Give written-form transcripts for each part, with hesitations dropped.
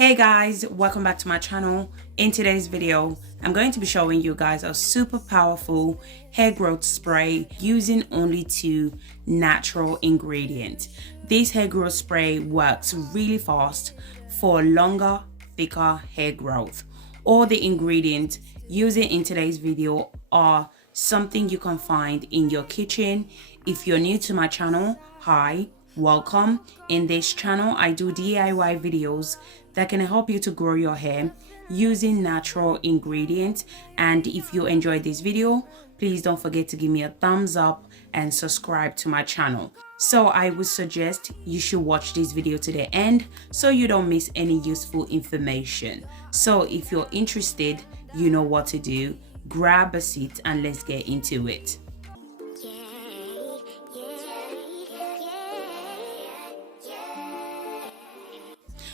Hey guys, welcome back to my channel. In today's video, I'm going to be showing you guys a super powerful hair growth spray using only 2 natural ingredients. This hair growth spray works really fast for longer, thicker hair growth. All the ingredients using in today's video are something you can find in your kitchen. If you're new to my channel, hi, welcome. In this channel, I do DIY videos that can help you to grow your hair using natural ingredients. And if you enjoyed this video, please don't forget to give me a thumbs up and subscribe to my channel. So I would suggest you should watch this video to the end so you don't miss any useful information. So if you're interested, you know what to do. Grab a seat and let's get into it.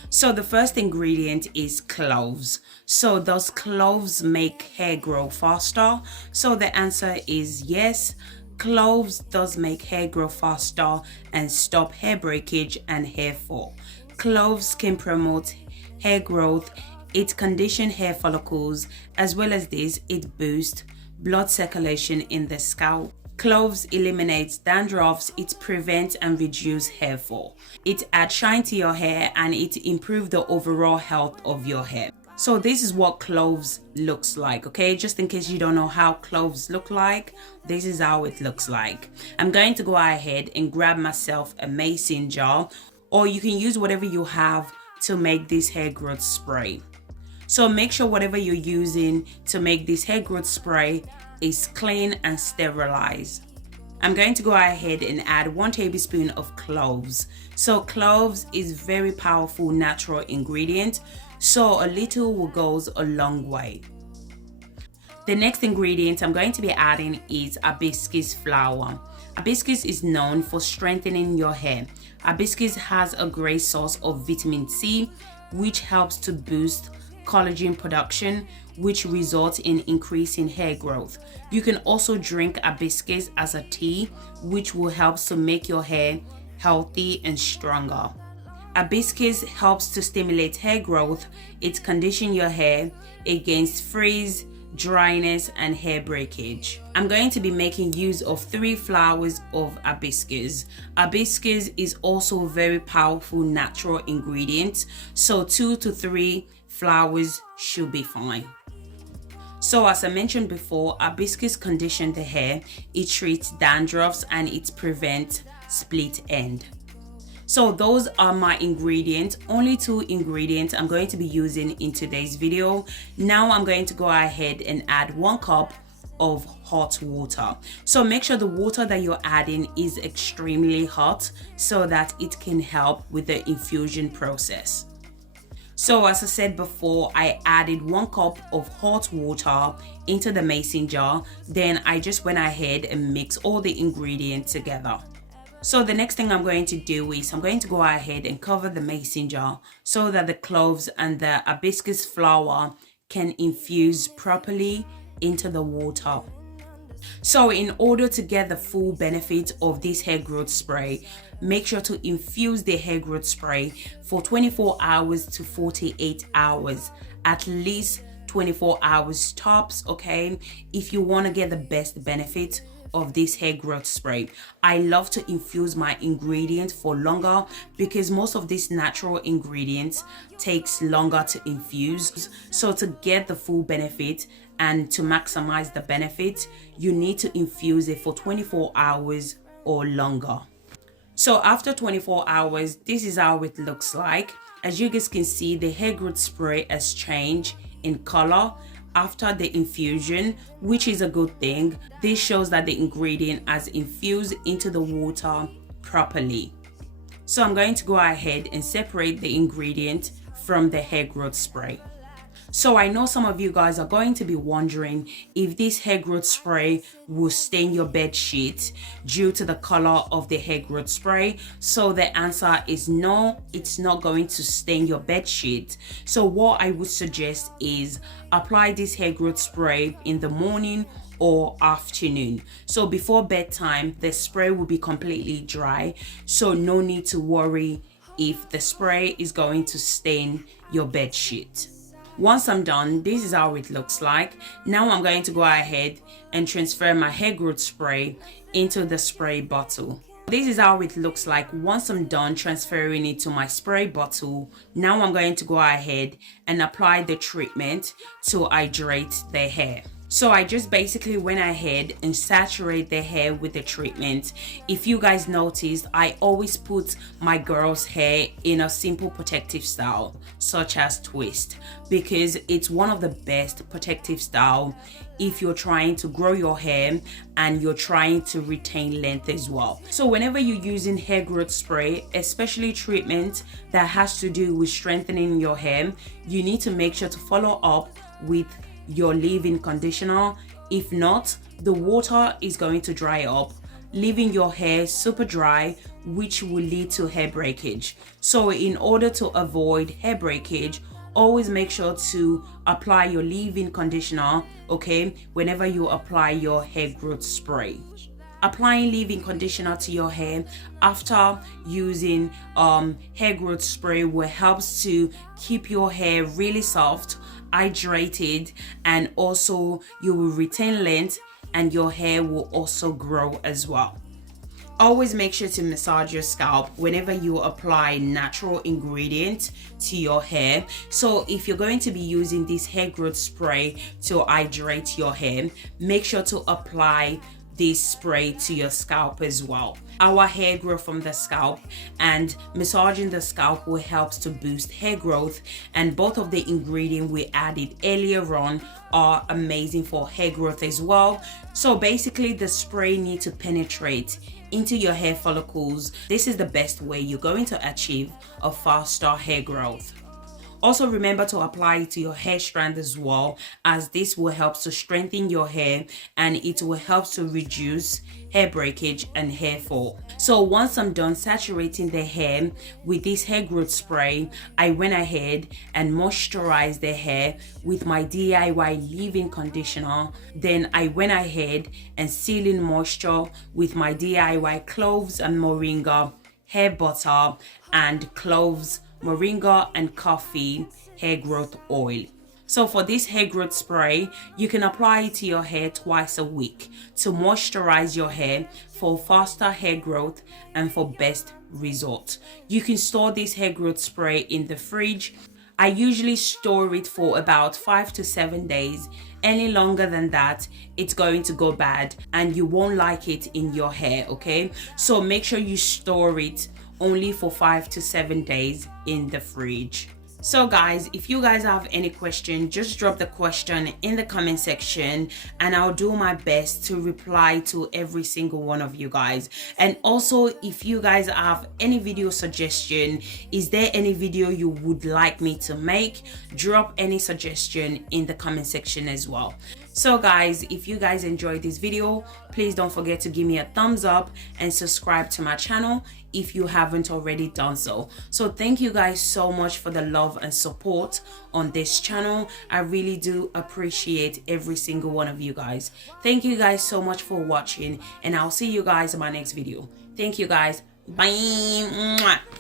So the first ingredient is cloves. So does cloves make hair grow faster? So the answer is yes. Cloves does make hair grow faster and stop hair breakage and hair fall. Cloves can promote hair growth. It conditions hair follicles. As well as this, it boosts blood circulation in the scalp. Cloves eliminates dandruffs, it prevents and reduces hair fall. It adds shine to your hair and it improves the overall health of your hair. So this is what cloves looks like, okay? Just in case you don't know how cloves look like, this is how it looks like. I'm going to go ahead and grab myself a mason jar, or you can use whatever you have to make this hair growth spray. So make sure whatever you're using to make this hair growth spray is clean and sterilized. I'm going to go ahead and add 1 tablespoon of cloves. So cloves is very powerful natural ingredient, so a little will goes a long way. The next ingredient I'm going to be adding is hibiscus flower. Hibiscus is known for strengthening your hair. Hibiscus has a great source of vitamin C, which helps to boost collagen production, which results in increasing hair growth. You can also drink hibiscus as a tea, which will help to make your hair healthy and stronger. Hibiscus helps to stimulate hair growth. It conditions your hair against frizz, dryness, and hair breakage. I'm going to be making use of 3 flowers of hibiscus. Hibiscus is also a very powerful natural ingredient, so 2 to 3 flowers should be fine. So as I mentioned before, hibiscus conditions the hair, it treats dandruffs, and it prevents split end. So those are my ingredients, only 2 ingredients I'm going to be using in today's video. Now I'm going to go ahead and add 1 cup of hot water. So make sure the water that you're adding is extremely hot so that it can help with the infusion process. So as I said before, I added 1 cup of hot water into the mason jar. Then I just went ahead and mixed all the ingredients together. So the next thing I'm going to do is I'm going to go ahead and cover the mason jar so that the cloves and the hibiscus flower can infuse properly into the water. So in order to get the full benefit of this hair growth spray, make sure to infuse the hair growth spray for 24 hours to 48 hours, at least 24 hours tops, okay? If you want to get the best benefit of this hair growth spray. I love to infuse my ingredients for longer because most of these natural ingredients takes longer to infuse. So to get the full benefit and to maximize the benefit, you need to infuse it for 24 hours or longer. So after 24 hours, this is how it looks like. As you guys can see, the hair growth spray has changed in color after the infusion, which is a good thing. This shows that the ingredient has infused into the water properly. So I'm going to go ahead and separate the ingredient from the hair growth spray. So I know some of you guys are going to be wondering if this hair growth spray will stain your bed sheet due to the color of the hair growth spray. So the answer is no, it's not going to stain your bed sheet. So what I would suggest is apply this hair growth spray in the morning or afternoon. So before bedtime, the spray will be completely dry. So no need to worry if the spray is going to stain your bed sheet. Once I'm done, this is how it looks like. Now I'm going to go ahead and transfer my hair growth spray into the spray bottle. This is how it looks like once I'm done transferring it to my spray bottle. Now I'm going to go ahead and apply the treatment to hydrate the hair. So I just basically went ahead and saturate the hair with the treatment. If you guys noticed, I always put my girl's hair in a simple protective style, such as twist, because it's one of the best protective style if you're trying to grow your hair and you're trying to retain length as well. So whenever you're using hair growth spray, especially treatment that has to do with strengthening your hair, you need to make sure to follow up with your leave-in conditioner. If not, the water is going to dry up, leaving your hair super dry, which will lead to hair breakage. So in order to avoid hair breakage, always make sure to apply your leave-in conditioner, okay, whenever you apply your hair growth spray. Applying leave-in conditioner to your hair after using hair growth spray will help to keep your hair really soft, hydrated, and also you will retain length and your hair will also grow as well. Always make sure to massage your scalp whenever you apply natural ingredients to your hair. So if you're going to be using this hair growth spray to hydrate your hair, make sure to apply this spray to your scalp as well. Our hair grows from the scalp, and massaging the scalp will help to boost hair growth, and both of the ingredients we added earlier on are amazing for hair growth as well. So basically the spray needs to penetrate into your hair follicles. This is the best way you're going to achieve a faster hair growth. Also remember to apply it to your hair strand as well, as this will help to strengthen your hair and it will help to reduce hair breakage and hair fall. So once I'm done saturating the hair with this hair growth spray, I went ahead and moisturized the hair with my DIY leave-in conditioner. Then I went ahead and sealed in moisture with my DIY cloves and moringa hair butter and cloves, moringa and coffee hair growth oil. So for this hair growth spray, you can apply it to your hair twice a week to moisturize your hair for faster hair growth and for best result. You can store this hair growth spray in the fridge. I usually store it for about 5 to 7 days. Any longer than that, it's going to go bad and you won't like it in your hair, okay? So make sure you store it only for 5 to 7 days in the fridge. So guys, if you guys have any question, just drop the question in the comment section and I'll do my best to reply to every single one of you guys. And also, if you guys have any video suggestion, is there any video you would like me to make, drop any suggestion in the comment section as well. So guys, if you guys enjoyed this video, please don't forget to give me a thumbs up and subscribe to my channel if you haven't already done so. So thank you guys so much for the love and support on this channel. I really do appreciate every single one of you guys. Thank you guys so much for watching, and I'll see you guys in my next video. Thank you guys. Bye.